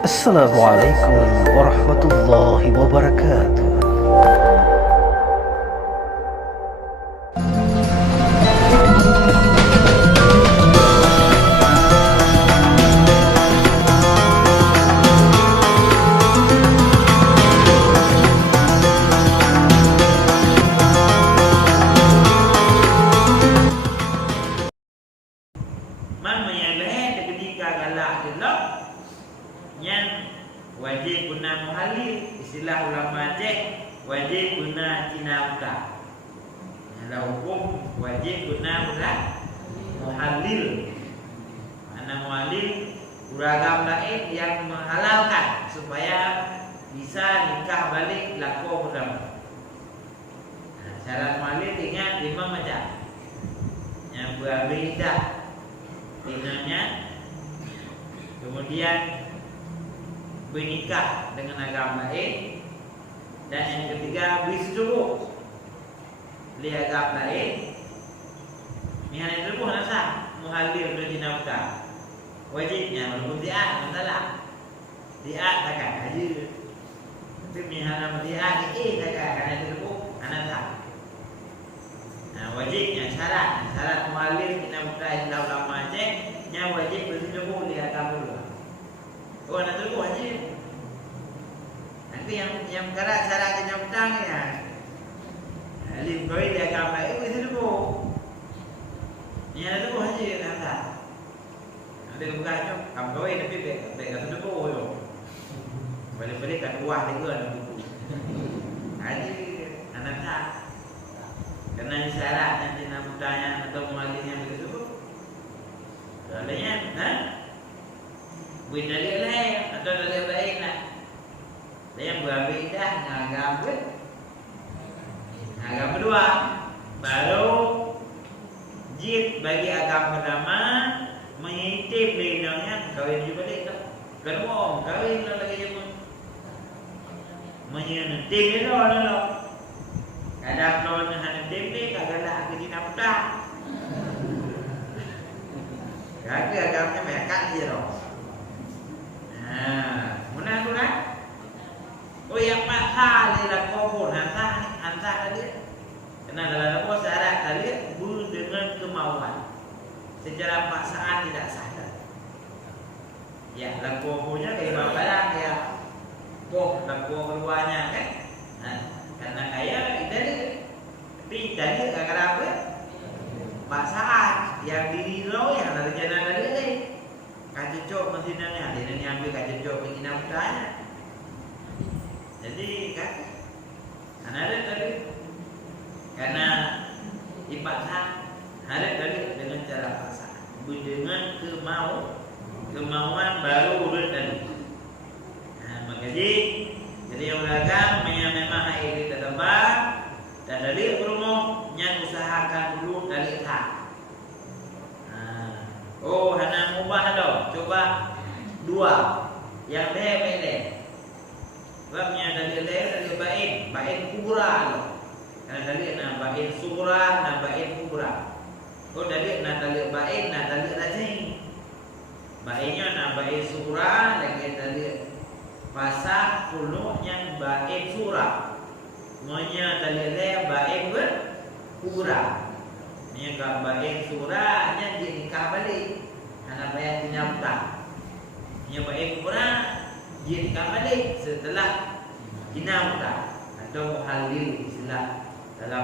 Assalamualaikum warahmatullahi wabarakatuh. Man menyeleh ketika galak jelok yang wajib guna muhalil, istilah ulama cek wajib guna cinauta. Dalam hukum wajib guna muhalil. Mana muhalil uragam lain yang menghalalkan supaya bisa nikah balik laku pertama. Syarat muhalil ingat 5 macam. Yang berbeda dinanya, kemudian bernikah dengan agama lain, dan yang ketiga bersetubuh li agama lain. Mihan itu pun nasa muhalil berjina buka wajibnya walaupun dia masalah dia takkan haji tapi mihan nama dia takkan karena itu pun anasa. Nah, wajibnya syarat muhalil kita buka istilah ulama cek nya wajib bersetubuh li agama dua. Oh, nak tu wajib. Nanti yang perkara cara kita hutang ya. Alim koi dia agama itu tu. Ni ada tu wajib nak. Ada bukan tu, kamu koi tapi beg tu tu yo. Balik-balik kat luar juga nak buku. Haji anak tak. Karena syarat nanti nak hutangnya atau mualifnya begitu. Soalnya, buat dalil lain atau dalil lain lah. Yang berbeda agama dua. Baru jid bagi agama pertama mengintip lindungnya kawin juga dek. Kedua kawin lagi je menyenting itu lah. Kadang kalau hanya tempe kagak lah kita muda. Kagak agamanya mereka je loh. Mana tu kan? Oh yang mahal ialah kobon hantar tadi. Karena dalam apa syarat tadi dengan kemauan. Secara paksaan tidak sadar. Ya, lakunya kayak barang ya. Laku keluarnya kan? Karena kaya tadi. Tapi tadi kagak apa? Paksaan yang dirirau yang dari jalan tadi ni. Kacocok mesinnya, dia ni ambil kacocok begini mudahnya. Jadi kan, ada tadi karena dipaksa, ada tadi dengan cara paksa, dengan kemauan baru urut tadi. Maka jadi ulagam memang ini tetap dan dari umum yang usahakan dulu dari hak. Oh, hana mubah dah. Coba dua. Yang leh. Sebabnya dari bain kubra loh. Karena dari bain sugra dan bain kubra. Oh, dari dari bain rajin. Bainnya bain sugra lagi dari pasah puluh yang bain surah. Semuanya dari bain kubra. Ini bain surahnya dia nikah balik. Anak bayar dinamta. Ini bain kubra dia nikah balik setelah dinamta atau halil istilah dalam